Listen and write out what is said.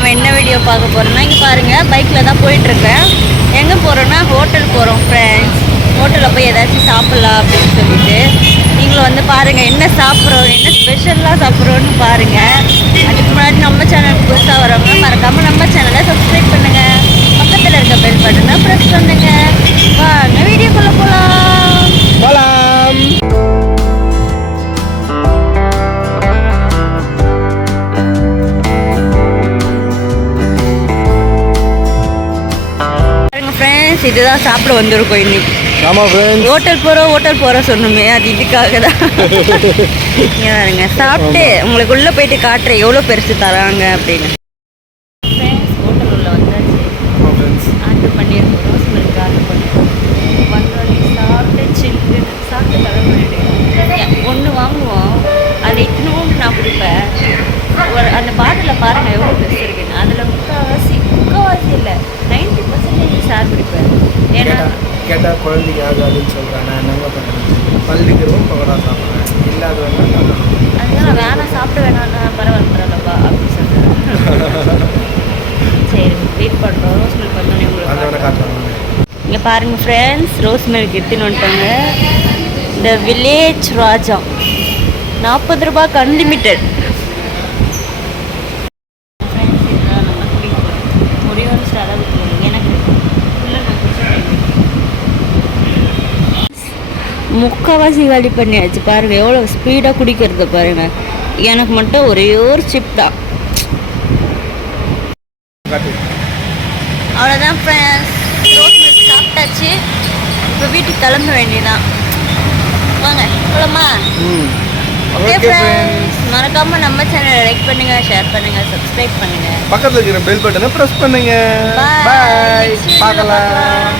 நம்ம என்ன வீடியோ பார்க்க போகிறோம்னா இங்கே பாருங்கள் பைக்கில் தான் போயிட்டுருக்கேன். எங்கே போகிறோன்னா ஹோட்டல் போகிறோம் ஃப்ரெண்ட்ஸ் ஹோட்டலில் போய் ஏதாச்சும் சாப்பிட்லாம் அப்படின்னு சொல்லிட்டு. நீங்களும் வந்து பாருங்கள் என்ன சாப்பிட்றோம் என்ன ஸ்பெஷலாக சாப்பிட்றோன்னு பாருங்கள் ஃப்ரெண்ட்ஸ் இதுதான் சாப்பிட வந்திருக்கோம் இன்னைக்கு ஆமா ஃப்ரெண்ட்ஸ் ஹோட்டல் போகிறோம் ஹோட்டல் போகிறோம் சொன்னோமே அது இதுக்காக தான். இங்க பாருங்க சாப்பிட்டு உங்களுக்கு உள்ளே போயிட்டு காட்டுறேன் எவ்வளோ பெருசு தராங்க அப்படின்னு. ஃப்ரெண்ட்ஸ் ஹோட்டல் உள்ள வந்தாச்சு. ஆர்டர் பண்ணியிருக்கோம் ஆர்டர் பண்ணியிருக்கோம் வந்தோடனே சாப்பிட்டு சில்லு சாப்பிட்டு கிளம்பிட்டு ஒன்று வாங்குவோம் அதில் இத்தினோண்டு நான் குடிப்பேன். ஒரு அந்த பாட்டிலில் பாருங்கள் எவ்வளோ பெருசு இருக்குன்னு. அதில் முக்கால்வாசி முக்கால்வாசி இல்லை நைன்டி பர்சன்டேஜ் சார் குடிப்பேன். ஏன்னா கேட்டா கேட்டா குழந்தைக்கு ஆகாதுன்னு சொல்றேன் நான் என்னங்க பண்ணுறேன் பள்ளிக்கிறவும் பகடா சாப்பிட்றேன் இல்லாத வேண்டாம் அதனால வேணாம் சாப்பிட வேணாம்னா பரவாயில்ல பரவாயில்லப்பா அப்படின்னு சொல்கிறேன் சரி வெயிட் பண்ணுறோம் ரோஸ் மில்க் வந்தோடனே உங்களுக்கு வேணா காட்டுறாங்க இங்கே பாருங்க ஃப்ரெண்ட்ஸ் ரோஸ் மில்க் எடுத்துன்னு வந்துட்டாங்க. இந்த வில்லேஜ் ராஜா. நாற்பது ரூபாய்க்கு அன்லிமிட்டெட் முக்கால்வாசி காலி பண்ணியாச்சு பாருங்க. எவ்வளோ ஸ்பீடாக குடிக்கிறது பாருங்க. எனக்கு மட்டும் ஒரே ஒரு சிப் தான். அவ்வளோதான் சாப்பிட்டாச்சு. இப்போ வீட்டுக்கு கிளம்ப வேண்டியதான் வாங்க போலாமா? ஓகே ஃப்ரெண்ட்ஸ் மறக்காம நம்ம சேனலை லைக் பண்ணுங்க ஷேர் பண்ணுங்க சப்ஸ்கிரைப் பண்ணுங்க. பக்கத்தில் இருக்கிற பெல் பட்டனை ப்ரெஸ் பண்ணுங்க. பாய் பார்க்கலாம்.